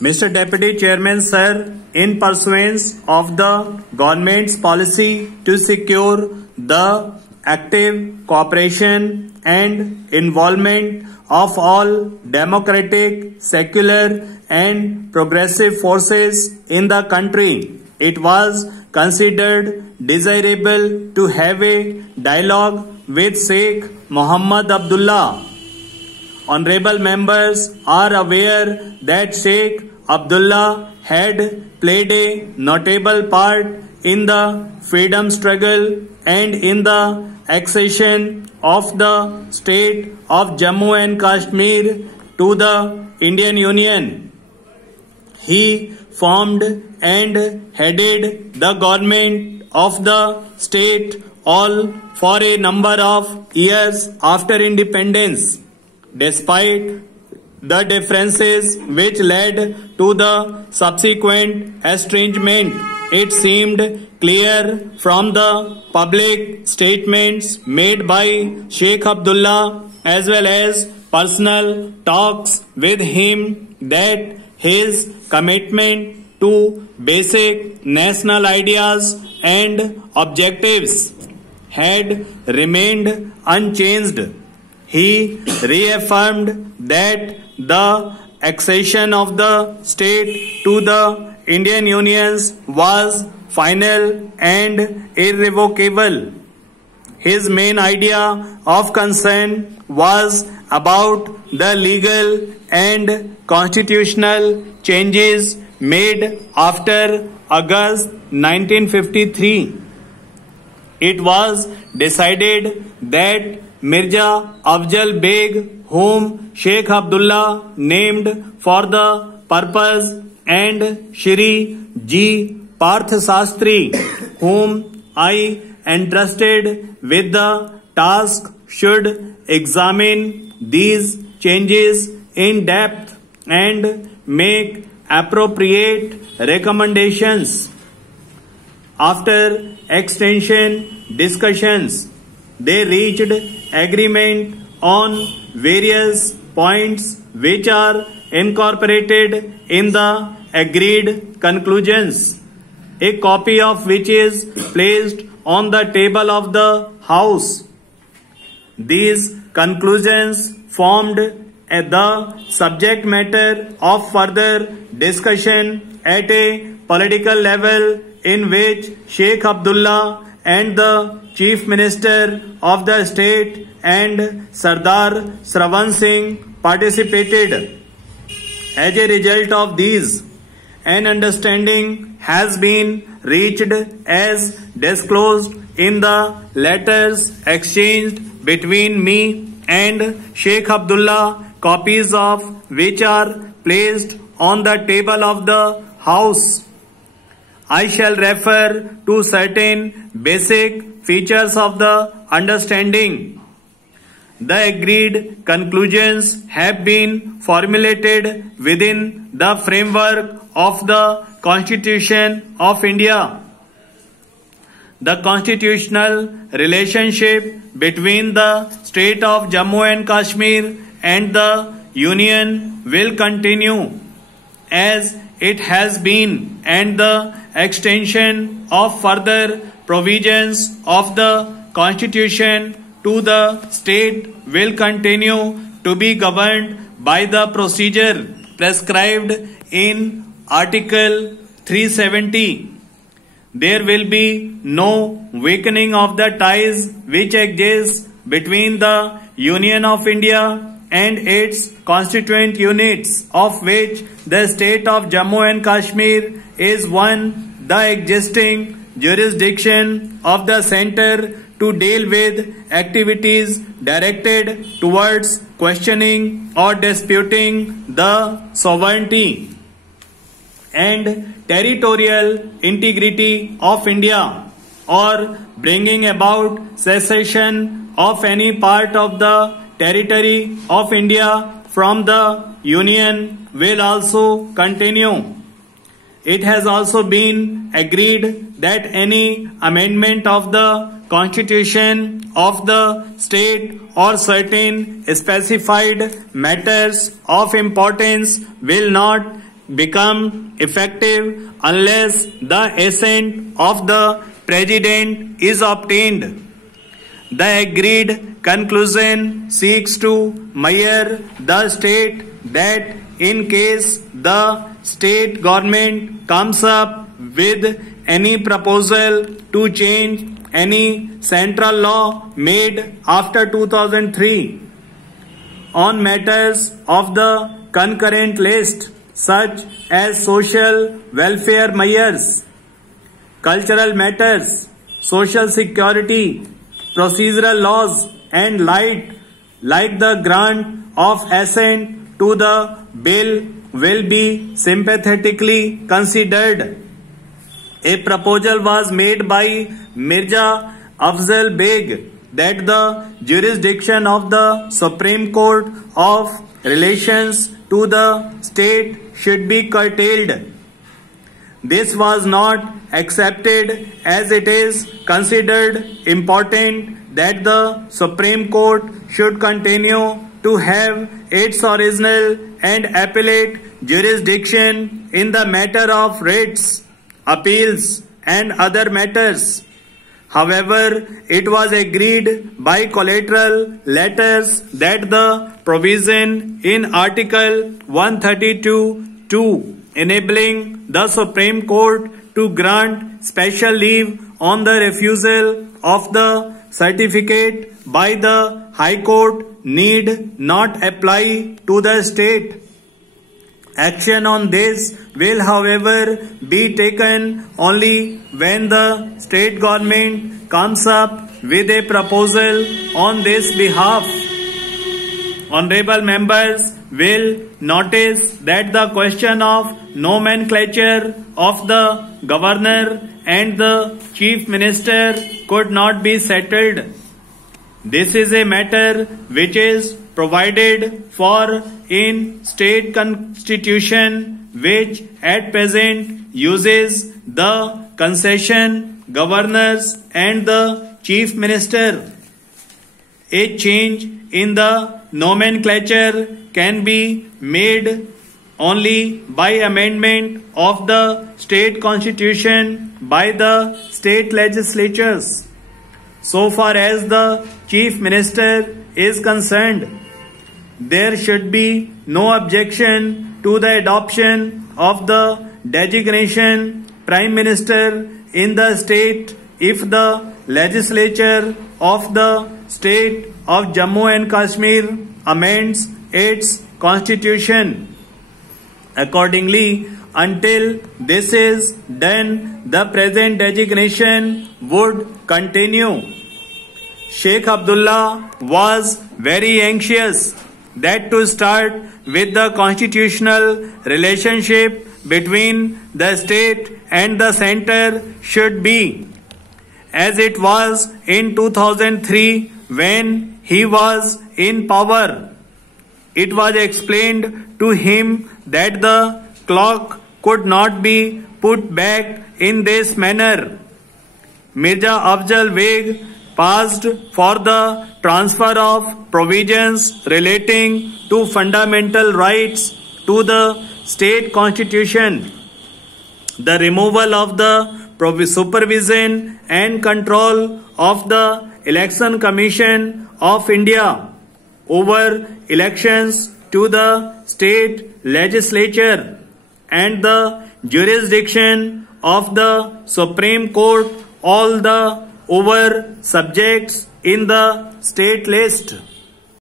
Mr. Deputy Chairman, sir, in pursuance of the government's policy to secure the active cooperation and involvement of all democratic, secular and progressive forces in the country, it was considered desirable to have a dialogue with Sheikh Mohammed Abdullah. Honorable members are aware that Sheikh Abdullah had played a notable part in the freedom struggle and in the accession of the state of Jammu and Kashmir to the Indian Union. He formed and headed the government of the state all for a number of years after independence. Despite the differences which led to the subsequent estrangement, it seemed clear from the public statements made by Sheikh Abdullah as well as personal talks with him that his commitment to basic national ideas and objectives had remained unchanged. He reaffirmed that the accession of the state to the Indian Union was final and irrevocable. His main idea of concern was about the legal and constitutional changes made after August 1953. It was decided that Mirza Afzal Beg, whom Sheikh Abdullah named for the purpose, and Shri G. Parth Sastri, whom I entrusted with the task, should examine these changes in depth and make appropriate recommendations. After extension discussions, they reached agreement on various points which are incorporated in the agreed conclusions, a copy of which is placed on the table of the House. These conclusions formed the subject matter of further discussion at a political level, in which Sheikh Abdullah and the Chief Minister of the state and Sardar Shravan Singh participated. As a result of these, an understanding has been reached as disclosed in the letters exchanged between me and Sheikh Abdullah, copies of which are placed on the table of the House. I shall refer to certain basic features of the understanding. The agreed conclusions have been formulated within the framework of the Constitution of India. The constitutional relationship between the state of Jammu and Kashmir and the Union will continue as it has been, and the extension of further provisions of the Constitution to the state will continue to be governed by the procedure prescribed in Article 370. There will be no weakening of the ties which exist between the Union of India and its constituent units, of which the state of Jammu and Kashmir is one. The existing jurisdiction of the centre to deal with activities directed towards questioning or disputing the sovereignty and territorial integrity of India, or bringing about cessation of any part of the territory of India from the Union will also continue. It has also been agreed that any amendment of the Constitution of the state or certain specified matters of importance will not become effective unless the assent of the President is obtained. The agreed conclusion seeks to mirror the state that in case the state government comes up with any proposal to change any central law made after 2003 on matters of the concurrent list such as social welfare measures, cultural matters, social security, procedural laws and like the grant of assent to the bill will be sympathetically considered. A proposal was made by Mirza Afzal Beg that the jurisdiction of the Supreme Court of relations to the state should be curtailed. This was not accepted as it is considered important that the Supreme Court should continue to have its original and appellate jurisdiction in the matter of writs, appeals and other matters. However, it was agreed by collateral letters that the provision in Article 132(2) enabling the Supreme Court to grant special leave on the refusal of the certificate by the High Court need not apply to the state. Action on this will, however, be taken only when the state government comes up with a proposal on this behalf. Honorable members will notice that the question of nomenclature of the governor and the chief minister could not be settled. This is a matter which is provided for in state constitution, which at present uses the concession governors and the chief minister. A change in the nomenclature can be made only by amendment of the state constitution by the state legislatures. So far as the chief minister is concerned, there should be no objection to the adoption of the designation Prime Minister in the state if the legislature of the state of Jammu and Kashmir amends its constitution. Accordingly, until this is done, the present designation would continue. Sheikh Abdullah was very anxious that to start with the constitutional relationship between the state and the center should be as it was in 2003 when he was in power. It was explained to him that the clock could not be put back in this manner. Mirza Afzal Beg passed for the transfer of provisions relating to fundamental rights to the state constitution, the removal of the supervision and control of the Election Commission of India over elections to the state legislature, and the jurisdiction of the Supreme Court all the over subjects in the state list.